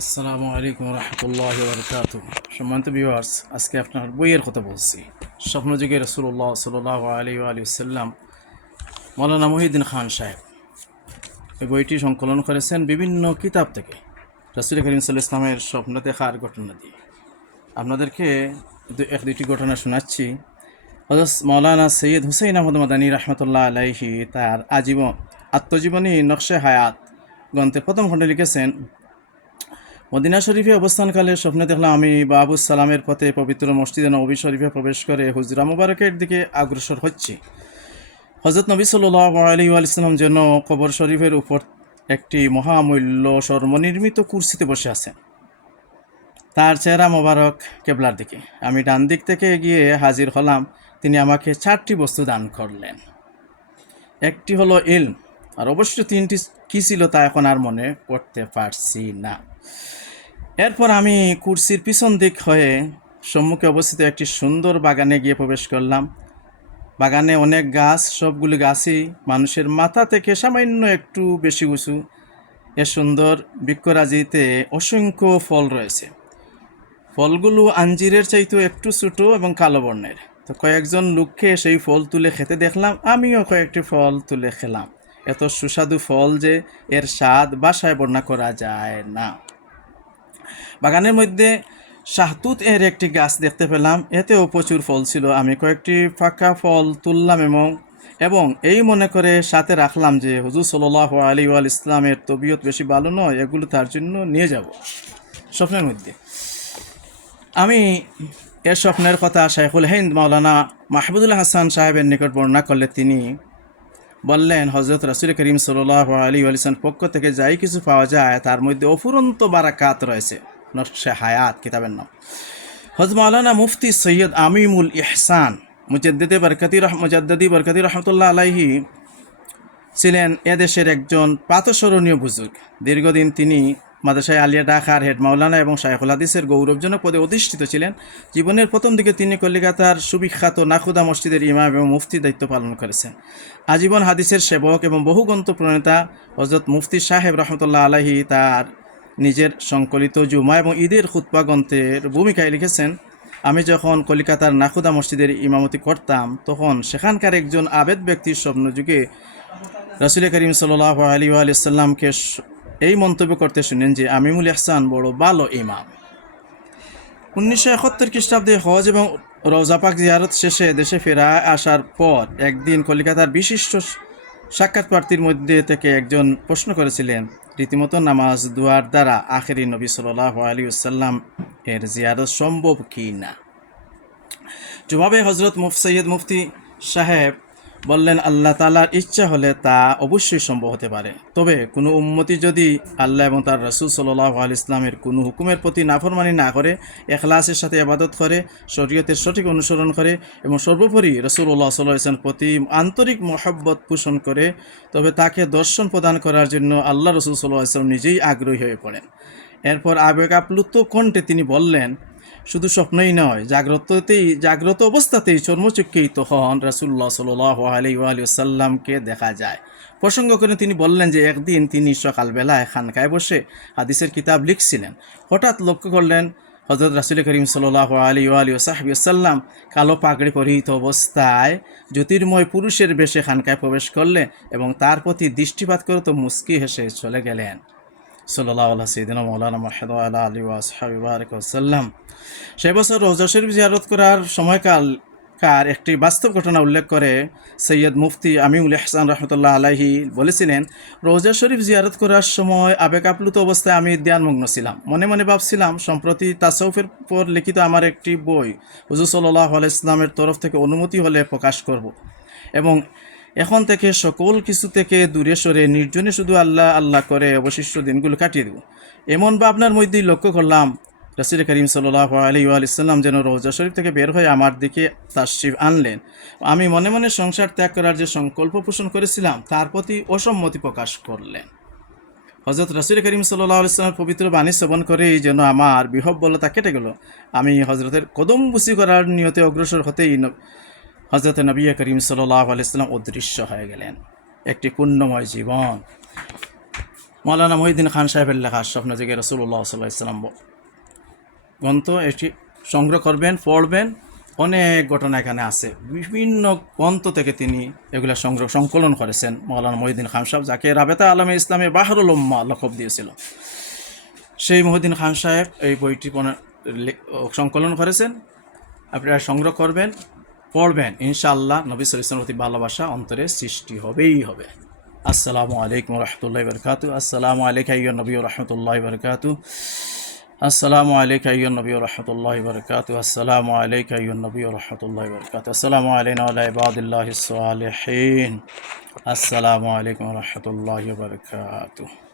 আসসালামু আলাইকুম রহমতুল্লাহি ওয়া বারাকাতুহু। সম্মানিত ভিউয়ার্স, আজকে আপনার বইয়ের কথা বলছি। স্বপ্নযুগে রাসূলুল্লাহ সাল্লাল্লাহু আলাইহি ওয়া সাল্লাম মাওলানা মুহিউদ্দিন খান সাহেব এই বইটি সংকলন করেছেন বিভিন্ন কিতাব থেকে রাসূল করিম সাল্লাল্লাহু আলাইহি ওয়াসাল্লামের স্বপ্ন দেখার ঘটনা দিয়ে। আপনাদেরকে দুইটি ঘটনা শোনাচ্ছি। হযরত মাওলানা সৈয়দ হুসাইন আহমদ মাদানী রহমতুল্লাহ আলাইহি তার আত্মজীবনী নকশে হায়াত গ্রন্থের প্রথম খণ্ডে লিখেছেন, মদিনা শরীফে অবস্থানকালে স্বপ্নে দেখলাম আমি বাবুস সালামের পথে পবিত্র মসজিদে নববী শরীফে প্রবেশ করে হুজরা মুবারকের দিকে অগ্রসর হচ্ছি। হযরত নবী সাল্লাল্লাহু আলাইহি ওয়া সাল্লাম যেন কবর শরীফের উপর একটি মহামূল্য স্বর্ণনির্মিত কুরসিতে বসে আছেন। তার চেহারা মোবারক কেবলার দিকে। আমি ডান দিক থেকে এগিয়ে হাজির হলাম। তিনি আমাকে 4টি বস্তু দান করলেন। একটি হলো ইলম, আর অবশ্য 3টি কী ছিল তা এখন আর মনে করতে পারছি না। এরপর আমি কুরসির পিছন দিক হয়ে সম্মুখে অবস্থিত একটি সুন্দর বাগানে গিয়ে প্রবেশ করলাম। বাগানে অনেক গাছ, সবগুলি গাছই মানুষের মাথা থেকে সামান্য একটু বেশি উঁচু। এ সুন্দর বৃক্ষরাজিতে অসংখ্য ফল রয়েছে। ফলগুলো আঞ্জিরের চাইতেও একটু ছোটো এবং কালো বর্ণের। তো কয়েকজন লোককে সেই ফল তুলে খেতে দেখলাম, আমিও কয়েকটি ফল তুলে খেলাম। এত সুস্বাদু ফল যে এর স্বাদ ভাষায় বর্ণনা করা যায় না। বাগানের মধ্যে শাহতুত এর একটি গাছ দেখতে পেলাম, এতেও প্রচুর ফল ছিল। আমি কয়েকটি ফাঁকা ফল তুললাম এবং এই মনে করে সাথে রাখলাম যে হুজুর সাল্লাল্লাহু আলাইহি ওয়া ইসলামের তবিয়ত বেশি ভালো নয়, এগুলো তার জন্য নিয়ে যাব। স্বপ্নের মধ্যে আমি এর স্বপ্নের কথা শাইখুল হিন্দ মাওলানা মাহমুদুল হাসান সাহেবের নিকট বর্ণনা করলে তিনি বললেন, হযরত রাসূল করিম সাল্লাল্লাহু আলাইহি ওয়া সাল্লামের পক্ষ থেকে যাই কিছু পাওয়া যায় তার মধ্যে অফুরন্ত বারাকাত রয়েছে। নকশে হায়াত কিতাবের নাম। হযরত মাওলানা মুফতি সৈয়দ আমিমুল ইহসান মুজাদ্দিদি বরকতি রহমতুল্লাহ আলাইহি ছিলেন এদেশের একজন প্রাতঃস্মরণীয় বুজুর্গ। দীর্ঘদিন তিনি মাদ্রাসায়ে আলিয়া ঢাকার হেড মাওলানা এবং শাইখুল হাদিসের গৌরবজনক পদে অধিষ্ঠিত ছিলেন। জীবনের প্রথম দিকে তিনি কলিকাতার সুবিখ্যাত নাখুদা মসজিদের ইমাম এবং মুফতির দায়িত্ব পালন করেছেন। আজীবন হাদিসের সেবক এবং বহু গ্রন্থ প্রণেতা হযরত মুফতি সাহেব রহমতুল্লাহ আলাইহি তার নিজের সংকলিত জুমা এবং ঈদের খুতবা গ্রন্থের ভূমিকায় লিখেছেন, আমি যখন কলিকাতার নাখুদা মসজিদের ইমামতি করতাম তখন সেখানকার একজন আবেদ ব্যক্তির স্বপ্নযুগে রাসূল করিম সাল্লাল্লাহু আলাইহি ওয়া সাল্লামকে এই মন্তব্য করতে শুনেন যে আমিমুল ইহসান বড় ভালো ইমাম। 1971 খ্রিস্টাব্দে হজ এবং রওজা পাক জিয়ারত শেষে দেশে ফেরা আসার পর একদিন কলিকাতার বিশিষ্ট সাক্ষাৎ প্রার্থীর মধ্যে থেকে একজন প্রশ্ন করেছিলেন, রীতিমতো নামাজ দুয়ার দ্বারা আখেরি নবী সাল্লাল্লাহু আলাইহি ওয়াসাল্লাম এর জিয়ারত সম্ভব কি না। জবাবে হযরত সৈয়দ মুফতি সাহেব বললেন, আল্লাহ তাআলার ইচ্ছা হলে তা অবশ্যই সম্ভব হতে পারে। তবে কোনো উম্মতি যদি আল্লাহ এবং তার রাসূল সাল্লাল্লাহু আলাইহি ইসলামের কোনো হুকুমের প্রতি নাফরমানি না করে, ইখলাসের সাথে ইবাদত করে, শরীয়তের সঠিক অনুসরণ করে এবং সর্বোপরি রাসূলুল্লাহ সাল্লাল্লাহু আলাইহি ওয়াসাল্লামের প্রতি আন্তরিক মহব্বত পোষণ করে, তবে তাকে দর্শন প্রদান করার জন্য আল্লাহ রাসূল সাল্লাল্লাহু আলাইহি ওয়াসাল্লাম নিজেই আগ্রহী হয়ে পড়েন। এরপর আবেগ আপ্লুত কণ্ঠে তিনি বললেন, শুধু স্বপ্নই নয়, জাগ্রত অবস্থাতেই চর্মচক্ষেই তখন রাসূলুল্লাহ সাল্লাল্লাহু আলাইহি ওয়া সাল্লামকে দেখা যায়। প্রসঙ্গ করে তিনি বললেন যে একদিন তিনি সকালবেলায় খানকায় বসে হাদিসের কিতাব লিখছিলেন। হঠাৎ লক্ষ্য করলেন হযরত রাসূল করিম সাল্লাল্লাহু আলাইহি ওয়া সাল্লাম কালো পাগড়ি পরিহিত অবস্থায় জ্যোতির্ময় পুরুষের বেশে খানকায় প্রবেশ করলেন এবং তার প্রতি দৃষ্টিপাত করে তো মুস্কি হেসে চলে গেলেন। সাল্লাল্লাহু আলা সাইয়্যিদিনা মাওলানা মুহাম্মদ ওয়া আলা আলিহি ওয়া আসহাবিহি বারাক ওয়া সাল্লাম। সেই বছর রওজা শরীফ জিয়ারত করার সময়কার একটি বাস্তব ঘটনা উল্লেখ করে সৈয়দ মুফতি আমিমুল ইহসান রহমতুল্লাহ আলাইহি বলেছিলেন, রওজা শরীফ জিয়ারত করার সময় আবেগ আপ্লুত অবস্থায় আমি ধ্যানমগ্ন ছিলাম। মনে মনে ভাবছিলাম, সম্প্রতি তাসাউফের পর লিখিত আমার একটি বই হুজুর সাল্লাল্লাহু আলাইহি ইসলামের তরফ থেকে অনুমতি হলে প্রকাশ করব এবং এখন থেকে সকল কিছু থেকে দূরে সরে নির্জনে শুধু আল্লাহ আল্লাহ করে অবশিষ্ট দিনগুলো কাটিয়ে দেব। এমন ভাবনার মধ্যেই লক্ষ্য করলাম রাসূল করিম সাল্লাল্লাহু আলাইহি ওয়া সাল্লাম যেন রওজা শরীফ থেকে বের হয়ে আমার দিকে তাশরিফ আনলেন। আমি মনে মনে সংসার ত্যাগ করার যে সংকল্প পোষণ করেছিলাম তার প্রতি অসম্মতি প্রকাশ করলেন। হযরত রাসূল করিম সাল্লাল্লাহু আলাইহি ওয়াসাল্লামের পবিত্র বাণী শ্রবণ করেই যেন আমার বিহ্বলতা কেটে গেল। আমি হযরতের কদম বুসি করার নিয়তে অগ্রসর হতেই হযরত নবী করিম সাল্লাল্লাহু আলাইহি ওয়াসাল্লাম অদৃশ্য হয়ে গেলেন। একটি পুণ্যময় জীবন। মৌলানা মহিউদ্দিন খান সাহেবের লেখা স্বপ্নযোগে রাসূলুল্লাহ সাল্লাল্লাহু আলাইহি ওয়াসাল্লাম গ্রন্থ, এটি সংগ্রহ করবেন, পড়বেন। অনেক ঘটনা এখানে আছে, বিভিন্ন গ্রন্থ থেকে তিনি এগুলা সংকলন করেছেন মৌলানা মহিউদ্দিন খান সাহেব, যাকে রাবেতা আলমে ইসলামে বাহরুল উম্মাহ লকব দিয়েছিল। সেই মহিউদ্দিন খান সাহেব এই বইটি সংকলন করেছেন। আপনারা সংগ্রহ করবেন, পড়বেন, ইনশাআল্লাহ নবী সাল্লাল্লাহু আলাইহি ওয়াসাল্লামের প্রতি ভালোবাসা অন্তরে সৃষ্টি হবেই হবে। আসসালামু আলাইকুম ওয়া রাহমাতুল্লাহি ওয়া বারাকাতুহু। আসসালামু আলাইকা আইয়ুহান নবী ওয়া রাহমাতুল্লাহি ওয়া বারাকাতুহু। আসসালামু আলাইকা আইয়ুহান নবী ওয়া রাহমাতুল্লাহি ওয়া বারাকাতুহু। আসসালামু আলাইকা আইয়ুহান নবী ওয়া রাহমাতুল্লাহি ওয়া বারাকাতুহু। আসসালামু আলাইনা ওয়া আলা ইবাদিল্লাহিস সালিহিন। আসসালামু আলাইকুম ওয়া রাহমাতুল্লাহি ওয়া বারাকাতুহু।